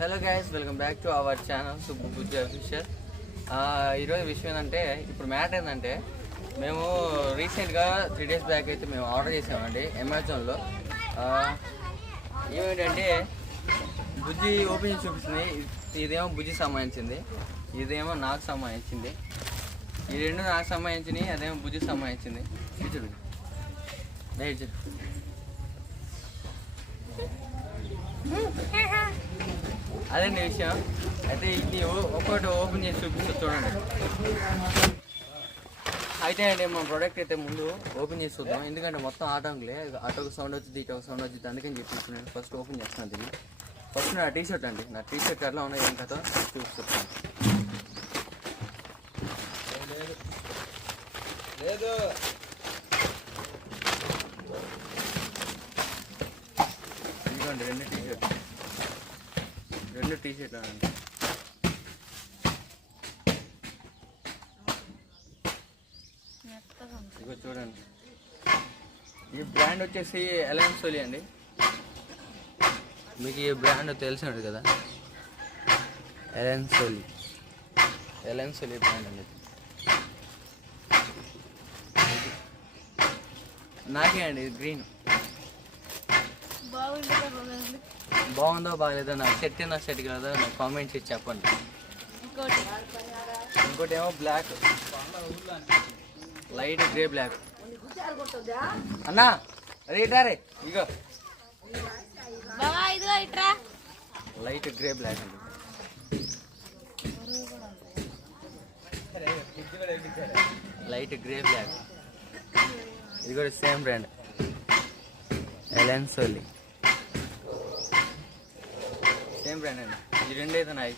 Hello guys welcome back to our channel Subbu Bujji official ఈరోజు విషయం ఏంటంటే ఇప్పుడు మ్యాటర్ ఏంటంటే మేము రీసెంట్గా త్రీ డేస్ బ్యాక్ అయితే మేము ఆర్డర్ చేసామండి అమెజాన్లో ఏమిటంటే బుజ్జి ఓపెన్ చేసి చూపిస్తుంది. ఇది- ఇదేమో బుజ్జి సంబంధించింది. ఇదేమో నాకు సంబంధించింది. ఈ రెండు నాకు సంబంధించినవి అదేమో బుజ్జి సంబంధించింది. చూడు. వెయిట్ చూడు. అదండి విషయం? అయితే ఇది ఒక్కటి ఒక్కొక్కటి ఓపెన్ చేసి చూపిస్తూ చూడండి. అయితే అండి మా ప్రోడక్ట్ అయితే ముందు ఓపెన్ చేసి చూద్దాం. ఎందుకంటే మొత్తం ఆటంకులే. అటొక సౌండ్ వచ్చింది ఇటొక సౌండ్ వచ్చింది అందుకని చెప్పి నేను ఫస్ట్ ఓపెన్ చేస్తాను దీన్ని. ఫస్ట్ నా టీ షర్ట్ అండి. నా టీ షర్ట్ ఎట్లా ఉన్నాయి ఏం కదా చూపిస్తాను. లేదు ఇదిగోండి రెండు టీ షర్ట్ రెండు టీ షర్ట్లు అండి ఇగో చూడండి ఈ బ్రాండ్ వచ్చేసి ఎలయన్ సోలి అండి మీకు ఈ బ్రాండ్ తెలిసినట్టు కదా? Allen Solly Allen Solly brand అండి. ఇది. నాకే అండి ఇది గ్రీన్ బాగుందో బాగలేదో నాకు సెట్ నా సెట్ కాదో నాకు కామెంట్స్ ఇచ్చి చెప్పండి. ఇంకోటి. ఏమో బ్లాక్ లైట్ గ్రే బ్లాక్ అన్నా అరే ఇట్రా రే ఇగో. లైట్ గ్రే బ్లాక్ అండి లైట్ గ్రే బ్లాక్ ఇది కూడా same brand Allen Solly same brand అండి? ఈ రెండు అయితే నాయి.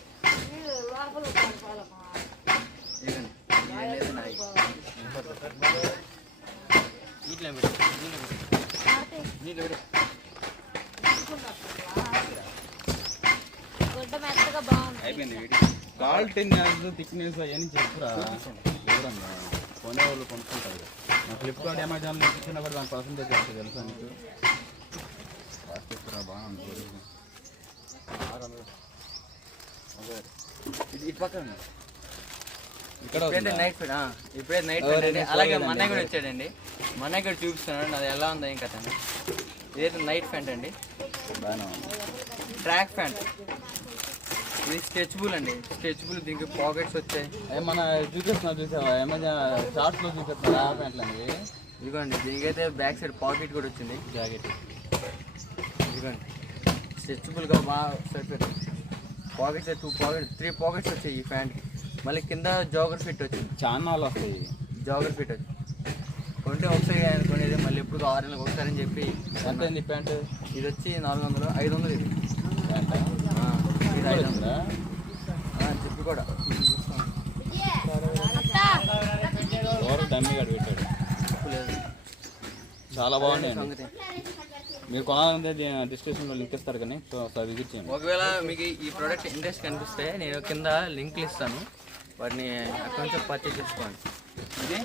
ఇదిగోండి, ఈ రెండు అయితే నాయి. ఇట్లా పెట్టు నీళ్ళు పెట్టు. నీళ్ళు పెట్టు. అయిపోయింది వీడి క్వాలిటీ థిక్నెస్ అవన్నీ చెప్పురా. ఎవరన్నా కొనేవాళ్ళు కొనుక్కుంటారు నా ఫ్లిప్కార్ట్ అమెజాన్ ఇచ్చినప్పుడు దాని పర్సంటేజ్ వస్తుంది తెలుసా నీకు? కాస్ట్ చెప్పురా బాగుంది ఇది ఇటు పక్కన ఉంది. ఇక్కడ ఇప్పుడైతే? నైట్ ఫీడ్ ఆ, ఇప్పుడైతే నైట్ ఫీడ్ అండి. ఇది? అలాగే మన్నయ్య కూడా? వచ్చాడండి. మన్నయ్య కూడా చూపిస్తున్నాడు అది ఎలా ఉందో ఏం కథ అని. ఇదైతే నైట్ ప్యాంట్ అండి. ట్రాక్ ప్యాంట్ ఇది స్ట్రెచబుల్ అండి. స్ట్రెచబుల్ దీనికి పాకెట్స్ వచ్చాయి. ఏమన్నా చూపిస్తున్నా చూసావా? అమెజాన్ షార్ట్స్లో చూపిస్తున్నా ఆ ప్యాంట్లు అనేవి ఇదిగోండి దీనికైతే బ్యాక్ సైడ్ పాకెట్ కూడా వచ్చింది. జాకెట్ ఇదిగోండి. స్ట్రెచబుల్గా బాగా సరిపోతుంది pockets two pocket three pockets వచ్చాయి ఈ ప్యాంట్కి మళ్ళీ కింద జాగర్ ఫిట్ వచ్చింది. చాలా వస్తాయి. జాగర్ ఫిట్ వచ్చింది. కొంటే ఒకసారి అనుకునేది మళ్ళీ ఎప్పుడు ఆరు నెలలకు ఒకసారి అని చెప్పి ఎంత అయింది ప్యాంట్? ఇది వచ్చి నాలుగు వందలు ఐదు వందలు ఇది. ప్యాంట్? ఐదు వందలు. చెప్పు కూడా. డమ్మీ చాలా బాగున్నాయండి. సంగతి. మీరు కొనాలంటే డిస్క్రిప్షన్లో లింక్ ఇస్తారు కానీ సో ఒకసారి విజిట్ చేయండి. ఒకవేళ మీకు ఈ ప్రోడక్ట్ ఇంట్రెస్ట్ కనిపిస్తే నేను కింద లింక్లు ఇస్తాను. వాటిని అక్కడ నుంచి పర్చేస్ చేసుకోండి. ఇది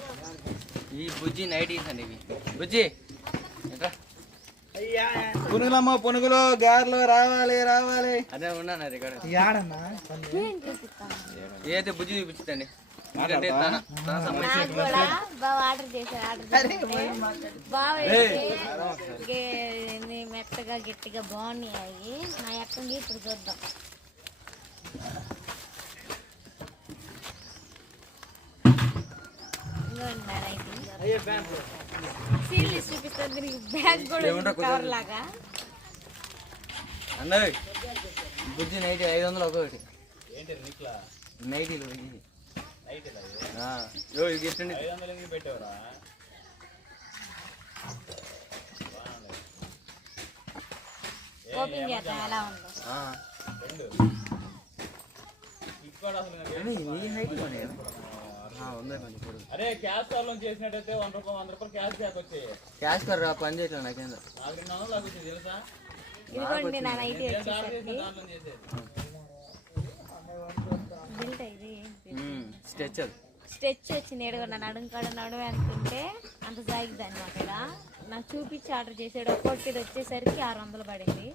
ఈ బుజ్జి నైటీస్ అండి ఇవి బుజ్జి పునుగులమ్మ పునుగులు గారెలు రావాలి రావాలి. అదే ఉన్నాను అది ఇక్కడ ఏదైతే బుజ్జి చూపించండి మెత్తగా గట్టిగా బాగున్నాయి. నా ఎక్కండి ఇప్పుడు చూద్దాం. బ్యాగ్ కూడా కవర్ లాగా. అన్నది బుజ్జి నైటీ ఐదు వందలు ఒక్కొక్కటి. నైటీలు ఇది ఎట్టండి ఓపెన్ చేద్దాం ఎలా ఉందో. ఆ. ఏమి, నీ హైట్ కొనేయా? ఆ, ఉందా కొంచెం పొడుగు. అరే క్యాష్ ప్రాబ్లం చేసినట్టయితే వన్ రూపాయి వంద రూపాయలు క్యాష్ బ్యాక్ వచ్చాయి. క్యాష్ కర్ పని చేయట్లేదు నాకేందో. నాలుగు వందలు నాకు వచ్చింది తెలుసా? ఇదిగోండి నా నైట్ చేసేది బిల్ట్ ఇది స్టెచ్ అది స్ట్రెచ్ వచ్చింది. ఏడుగున్న నడుం కాడ నడుము అనుకుంటే అంత సాగిద్ది అనమాట ఇక్కడ నాకు చూపించి ఆర్డర్ చేసాడు. ఒక్కొక్కటి వచ్చేసరికి ఆరు వందలు పడింది.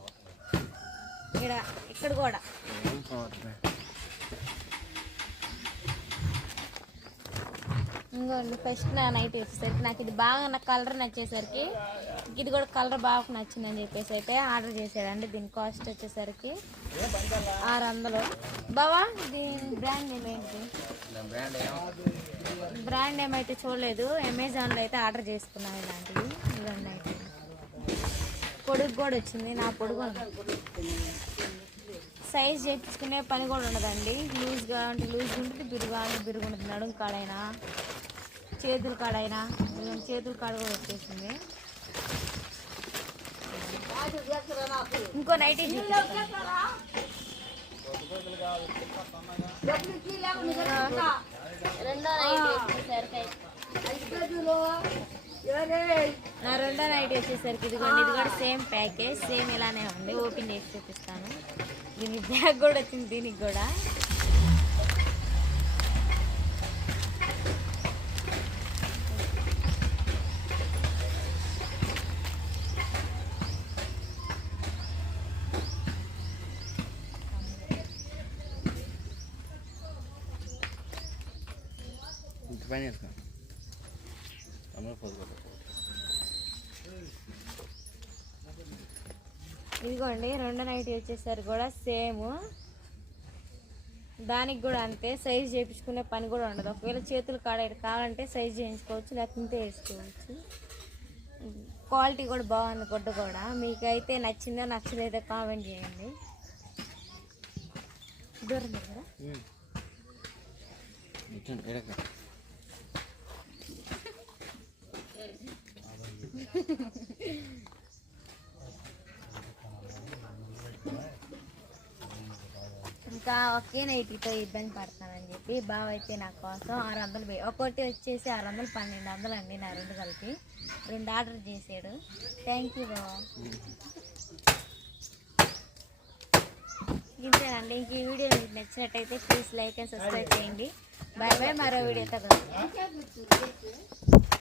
ఇక్కడ ఇక్కడ కూడా. ఇంకోండి ఫస్ట్ నా నైట్ వచ్చేసరికి నాకు ఇది బాగా నా కలర్ నచ్చేసరికి ఇది కూడా కలర్ బాగా నచ్చిందని చెప్పేసి అయితే ఆర్డర్ చేశాడండి దీని కాస్ట్ వచ్చేసరికి ఆరు వందలు. బావా దీని బ్రాండ్ నేమ్ బ్రాండ్ ఏమైతే చూడలేదు. అమెజాన్లో అయితే ఆర్డర్ చేసుకున్నాను ఇలాంటివి. ఇవన్నీ అయితే. పొడుగు కూడా వచ్చింది. నా పొడుగు సైజ్ చేయించుకునే పని కూడా ఉండదండి. లూజ్గా అంటే లూజ్ ఉంటుంది బిరుగా అంటే బిరుగు ఉంటుంది. నడుము కాడైనా. చేతుల కాడైనా ఇదిగోండి చేతుల కాడ కూడా వచ్చేసింది. ఇంకో నైట్ నా రెండో నైట్ వచ్చేసరికి ఇదిగోండి ఇది కూడా సేమ్ ప్యాకేజ్ సేమ్ ఇలానే ఉంది. ఓపెన్ చేసి చూపిస్తాను. దీనికి బ్యాగ్ కూడా వచ్చింది దీనికి కూడా. పైన వేసుకో అమ్మ పొద్దుకోట ఇదిగోండి రెండో నైట్ వచ్చేసరికి కూడా సేమ్. దానికి కూడా అంతే సైజ్ చేయించుకునే పని కూడా ఉండదు. ఒకవేళ చేతులు కాడ కావాలంటే సైజ్ చేయించుకోవచ్చు లేకుంటే వేసుకోవచ్చు. క్వాలిటీ కూడా బాగుంది గుడ్డ కూడా. మీకైతే నచ్చిందో నచ్చలేదో కామెంట్ చేయండి. దూరం దగ్గర ఇంకా ఒకే నైటీతో ఇబ్బంది పడతానని చెప్పి బావ అయితే నా కోసం ఆరు వందలు ఒక్కొక్కటి వచ్చేసి ఆరు వందలు పన్నెండు వందలు అండి నా రెండు కలిపి. రెండు ఆర్డర్ చేసాడు. థ్యాంక్ యూ బావ. ఇంతేనండి. ఇంక ఈ వీడియో మీకు నచ్చినట్టయితే ప్లీజ్ లైక్ అండ్ సబ్స్క్రైబ్ చేయండి. Bye bye. మరో వీడియోతో